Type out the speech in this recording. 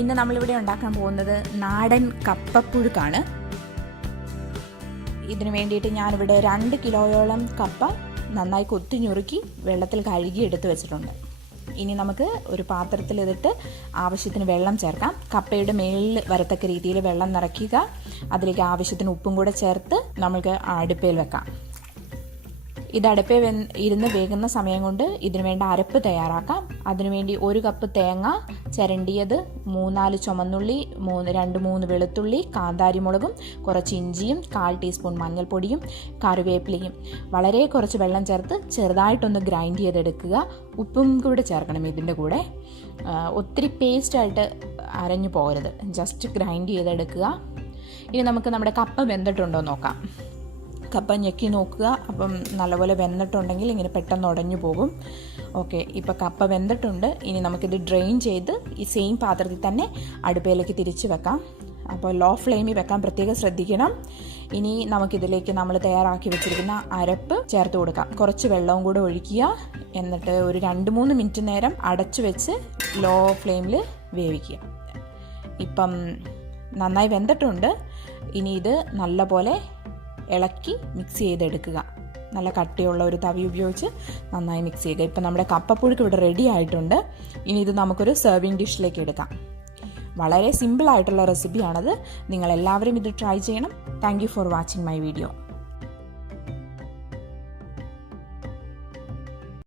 ഇന്ന് നമ്മളിവിടെ ഉണ്ടാക്കാൻ പോകുന്നത് നാടൻ കപ്പപ്പുഴുക്കാണ്. ഇതിനു വേണ്ടിയിട്ട് ഞാനിവിടെ 2 കിലോയോളം കപ്പ നന്നായി കൊത്തി ഞുറുക്കി വെള്ളത്തിൽ കഴുകി എടുത്ത് വെച്ചിട്ടുണ്ട്. ഇനി നമുക്ക് ഒരു പാത്രത്തിൽ ഇതിട്ട് ആവശ്യത്തിന് വെള്ളം ചേർക്കാം. കപ്പയുടെ മേളിൽ വരത്തക്ക രീതിയിൽ വെള്ളം നിറയ്ക്കുക. അതിലേക്ക് ആവശ്യത്തിന് ഉപ്പും കൂടെ ചേർത്ത് നമുക്ക് അടുപ്പയിൽ വെക്കാം. ഇത് അടുപ്പേ ഇരുന്ന് വേകുന്ന സമയം കൊണ്ട് ഇതിനു വേണ്ട അരപ്പ് തയ്യാറാക്കാം. അതിനുവേണ്ടി 1 കപ്പ് തേങ്ങ ചിരണ്ടിയത്, 3-4 ചുമന്നുള്ളി, 2-3 വെളുത്തുള്ളി, കാന്താരിമുളകും, കുറച്ച് ഇഞ്ചിയും, 1/4 ടീസ്പൂൺ മഞ്ഞൾപ്പൊടിയും, കറിവേപ്പിലയും, വളരെ കുറച്ച് വെള്ളം ചേർത്ത് ചെറുതായിട്ടൊന്ന് ഗ്രൈൻഡ് ചെയ്തെടുക്കുക. ഉപ്പും കൂടെ ചേർക്കണം ഇതിൻ്റെ കൂടെ. ഒത്തിരി പേസ്റ്റായിട്ട് അരഞ്ഞു പോകരുത്, ജസ്റ്റ് ഗ്രൈൻഡ് ചെയ്തെടുക്കുക. ഇനി നമുക്ക് നമ്മുടെ കപ്പ വെന്തിട്ടുണ്ടോ നോക്കാം. കപ്പ ഞെക്കി നോക്കുക. അപ്പം നല്ലപോലെ വെന്തിട്ടുണ്ടെങ്കിൽ ഇങ്ങനെ പെട്ടെന്ന് ഉടഞ്ഞു പോകും. ഓക്കെ, ഇപ്പോൾ കപ്പ വെന്തിട്ടുണ്ട്. ഇനി നമുക്കിത് ഡ്രെയിൻ ചെയ്ത് ഈ സെയിം പാത്രത്തിൽ തന്നെ അടുപ്പയിലേക്ക് തിരിച്ച് വെക്കാം. അപ്പോൾ ലോ ഫ്ലെയിമിൽ വെക്കാൻ പ്രത്യേകം ശ്രദ്ധിക്കണം. ഇനി നമുക്കിതിലേക്ക് നമ്മൾ തയ്യാറാക്കി വെച്ചിരിക്കുന്ന അരപ്പ് ചേർത്ത് കൊടുക്കാം. കുറച്ച് വെള്ളവും കൂടെ ഒഴിക്കുക. എന്നിട്ട് ഒരു 2-3 മിനിറ്റ് നേരം അടച്ചു വെച്ച് ലോ ഫ്ലെയിമിൽ വേവിക്കുക. ഇപ്പം നന്നായി വെന്തിട്ടുണ്ട്. ഇനി ഇത് നല്ലപോലെ ഇളക്കി മിക്സ് ചെയ്തെടുക്കുക. നല്ല കട്ടിയുള്ള ഒരു തവി ഉപയോഗിച്ച് നന്നായി മിക്സ് ചെയ്യുക. ഇപ്പം നമ്മുടെ കപ്പപ്പുഴുക്ക് ഇവിടെ റെഡി ആയിട്ടുണ്ട്. ഇനി ഇത് നമുക്കൊരു സെർവിങ് ഡിഷിലേക്ക് എടുക്കാം. വളരെ സിമ്പിളായിട്ടുള്ള റെസിപ്പിയാണത്. നിങ്ങളെല്ലാവരും ഇത് ട്രൈ ചെയ്യണം. Thank you for watching my video.